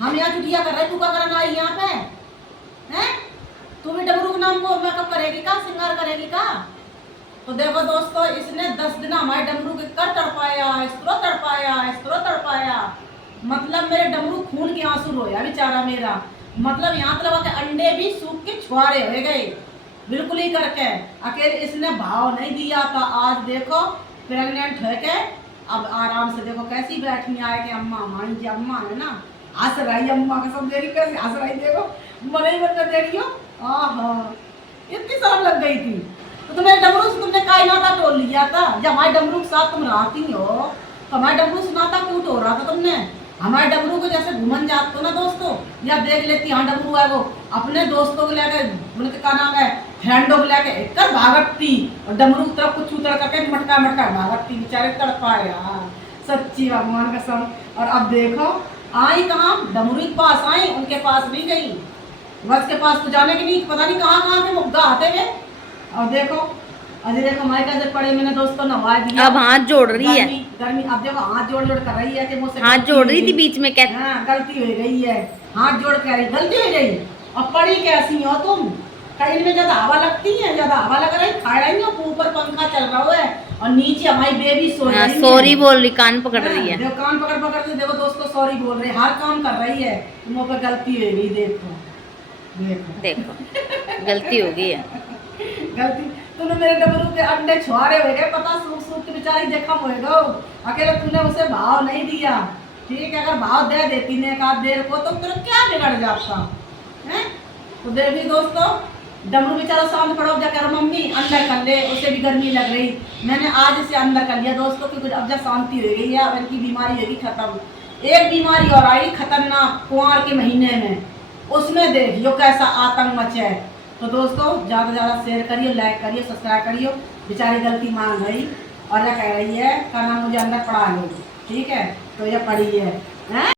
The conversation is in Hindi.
हम यहाँ चुटिया कर रहे, तू क्या करना आई यहाँ पे हैं? तू भी डमरू के नाम को मेकअप करेगी का, श्रृंगार करेगी का? तो देखो दोस्तों, इसने 10 दिन हमारे डमरू के कर तड़पाया, इसको तड़पाया, इसको तड़पाया। मतलब मेरे डमरू खून के आंसू रोया बेचारा मेरा। मतलब यहाँ तक के अंडे भी सूख के छुआरे हो गए बिल्कुल ही करके। अकेले इसने भाव नहीं दिया था। आज देखो प्रेग्नेंट है के अब आराम से देखो कैसी बैठी आए कि अम्मा मान जी, अम्मा है ना, हंस रही अम्मा का सब दे रही, कैसे हंस रही देखो, मरे ही मर दे रही हो। आहा, इतनी शर्म लग गई थी। तो तुम्हें डमरू से तुमने कायनाता तोड़ लिया था। जब हमारे डमरू के साथ तुम रहती हो तो हमारे डमरू से नाता क्यों तोड़ रहा था तुमने? हमारे डमरू को जैसे घूमन जाते हो ना दोस्तों, या देख लेती हाँ डमरू है वो अपने दोस्तों को लेकर, उनके क्या नाम है, फ्रेंडों को लेकर एक भागती और डमरू की तरफ कुछ उतर करके मटका मटका भागती, बेचारे तड़पाए यार, सच्ची भगवान कसम। और अब देखो आई कहाँ, डमरू के पास आई, उनके पास नहीं गई। बस के पास तो जाने की नहीं, पता नहीं कहाँ के मुग्धा आते हुए। और देखो अजय देखो हमारे कैसे पड़े, मैंने दोस्तों नवा दिया। अब हाथ जोड़ रही है, गर्मी अब देखो हाथ जोड़ जोड़ कर रही है कि मुझसे हाथ जोड़ रही थी बीच में क्या? हाँ गलती हो गई है, हाथ जोड़ के रही, गलती हो गई। अब पड़ी कैसी हो तुम? कहीं में ज्यादा हवा लगती है, ज्यादा हवा लग रही, खा रही हो, ऊपर पंखा चल रहा है और नीचे हमारी बेबी सो रही है। सॉरी बोल रही, कान पकड़ रही है। देखो कान पकड़ पकड़ के देखो दोस्तों सॉरी बोल रही है, हर काम कर रही है। तुम पे गलती हो गई, देखो देखो देखो गलती हो गई है। गलती तूने मेरे डमरू के अंडे छुआरे हो गए, पता सूख सूख के बेचारी जख्म हो गए। अकेले तूने उसे भाव नहीं दिया, ठीक है? अगर भाव दे देती ने एक आध देर को तो तेरा क्या बिगड़ जाता है? तो देखिए दोस्तों, डमरू बेचारा शांत पड़ो जाकर मम्मी अंदर कर ले, उसे भी गर्मी लग रही। मैंने आज इसे अंदर कर लिया दोस्तों, क्योंकि अब जब शांति हो गई है, अब इनकी बीमारी होगी खत्म। एक बीमारी और आई खतरनाक कुंवार के महीने में, उसमें देखियो कैसा आतंक मचे है। तो दोस्तों ज़्यादा से ज़्यादा शेयर करिए, लाइक करिए, सब्सक्राइब करिए। बेचारी गलती मान रही और यह कह रही है का नाम मुझे अंदर पढ़ा लो, ठीक है? तो यह पढ़ी है।